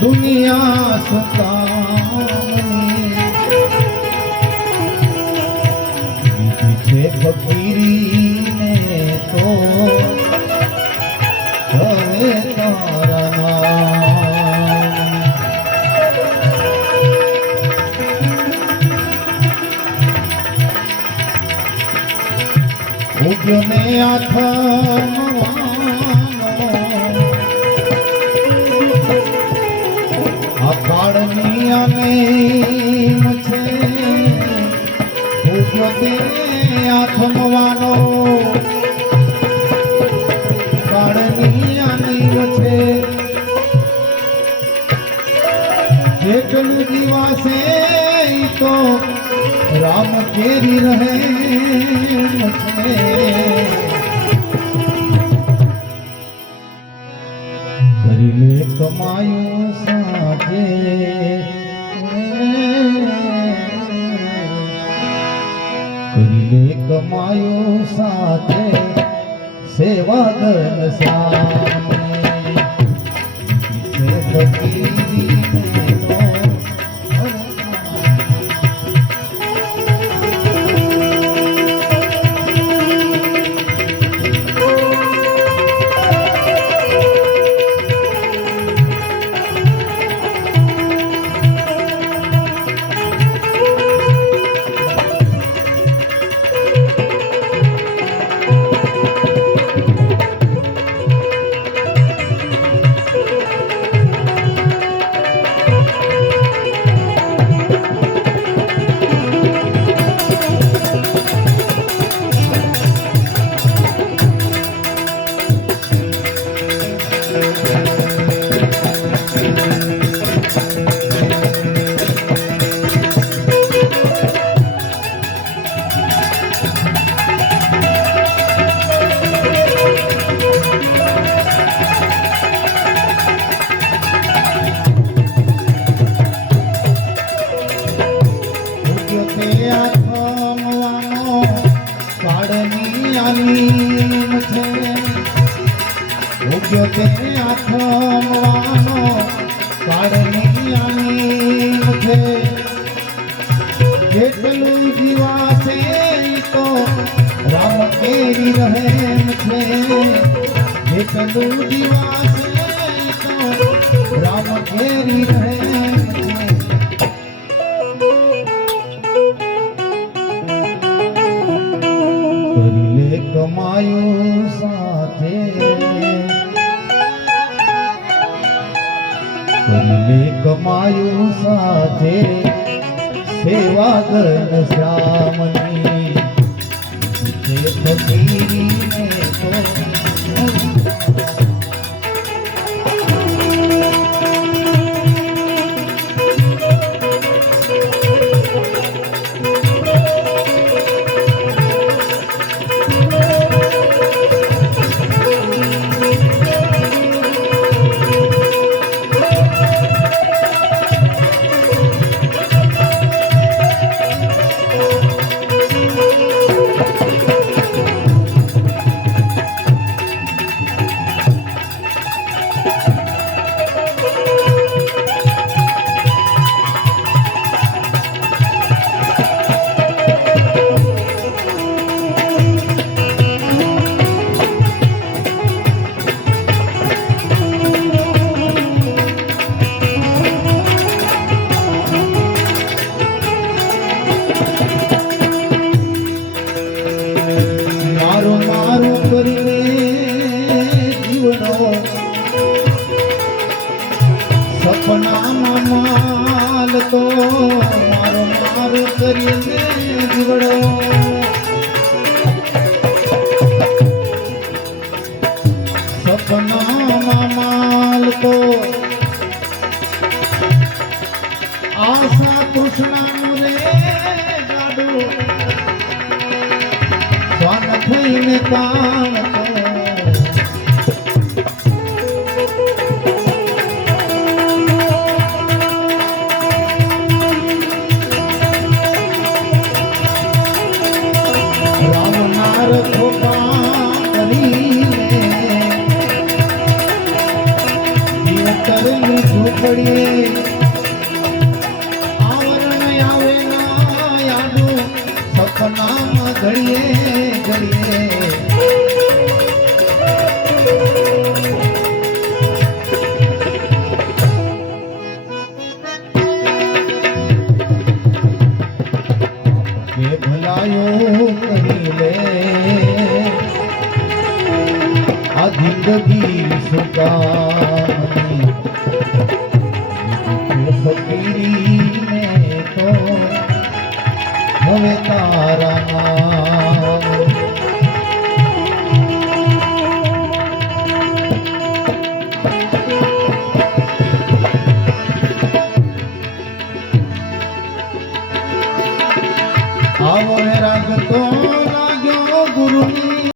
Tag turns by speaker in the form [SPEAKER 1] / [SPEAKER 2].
[SPEAKER 1] દુનિયા સતામની છે ફકીરીને તો હવે તારા ઉગ્યો ને કાળની અને છે ઉગ્યો તે આથમવાનો કાળની આની છે જેટલું દિવાસે તો રામ કેરી રહે કમાયું કરી સાથે સેવા ધન સામે. કાળની આલીમ છે. ઉગ્યો તે આથમવાનો કાળની આલીમ છે. જેટલું જીવાશે તો રામ કેરી રહેમ છે. રહેમ કરી લે કમાયું સાથે સેવા ધન શ્યામની છે મારો મારું કરીને જીવડો. સપનામાં માલ તો આશા તૃષ્ણાનું રે ગાડું. સ્વાન થઈને કામ કરેલું ઘડીએ આવરણ આવે ના યાદું સપનામાં ઘડીએ ઘડીએ. ભલાયો આ જિંદગી સુકામની ફકીરીને તો તારા